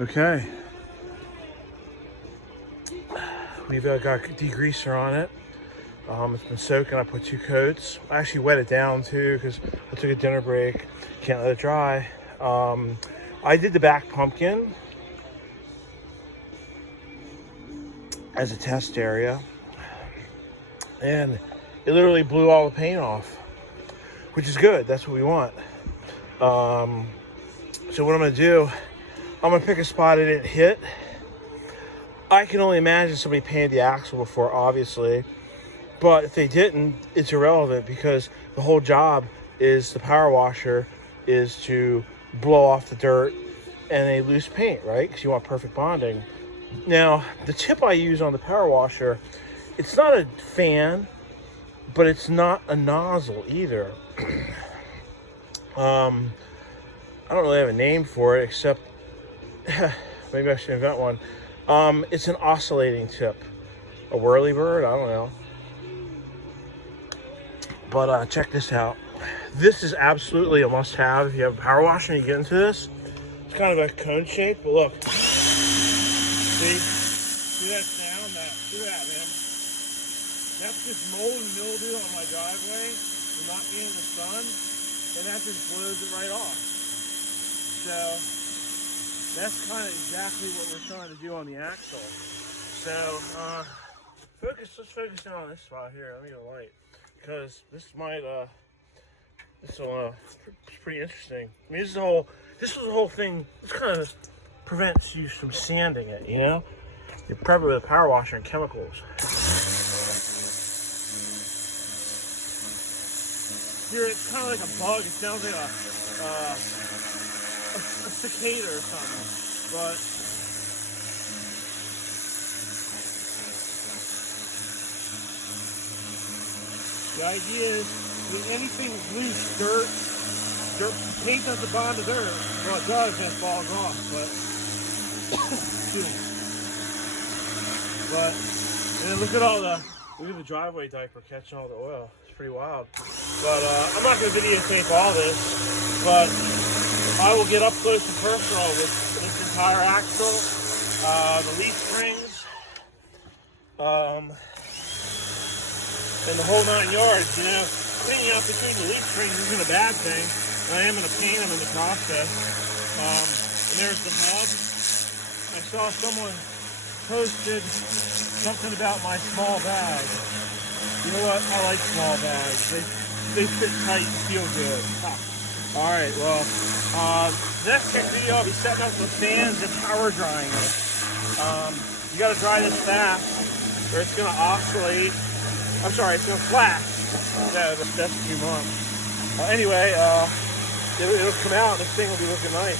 Okay. We've got degreaser on it. It's been soaking. I put 2 coats. I actually wet it down too because I took a dinner break. Can't let it dry. I did the back pumpkin as a test area, and it literally blew all the paint off, which is good. That's what we want. So what I'm gonna do, I'm gonna pick a spot it didn't hit. I can only imagine somebody painted the axle before, obviously, but if they didn't, it's irrelevant because the whole job is the power washer is to blow off the dirt and a loose paint, right? Because you want perfect bonding. Now, the tip I use on the power washer, it's not a fan, but it's not a nozzle either. I don't really have a name for it, except maybe I should invent one. It's an oscillating tip, a whirly bird, I don't know. But check this out. This is absolutely a must-have if you have a power washer and you get into this. It's kind of a cone shape, but look. See that sound? Look at that, man. That's just mold and mildew on my driveway from not being in the sun, and that just blows it right off. So that's kind of exactly what we're trying to do on the axle. So let's focus in on this spot here. Let me get a light because this might it's pretty interesting. I mean, this is the whole thing. This kind of prevents you from sanding it, you know? You prep it with a power washer and chemicals. Here, it's kind of like a bug. It sounds like a cicada or something, but the idea is when anything loose, dirt, paint doesn't bond to dirt. Well, it does, and it falls off, but excuse me. But and then look at the driveway diaper catching all the oil. It's pretty wild. But I'm not going to videotape all this, but I will get up close and personal with this entire axle, the leaf springs, and the whole 9 yards. You know, cleaning out between the leaf springs isn't a bad thing. I am going to paint them in the process. And there's the hub. I saw someone posted something about my small bag. You know what? I like small bags. They fit tight and feel good. All right, well, next video I'll be setting up the fans and power drying it. You got to dry this fast or it's going to oscillate. I'm sorry, it's going to flash. Yeah, that's too much. Anyway, it'll come out and this thing will be looking nice.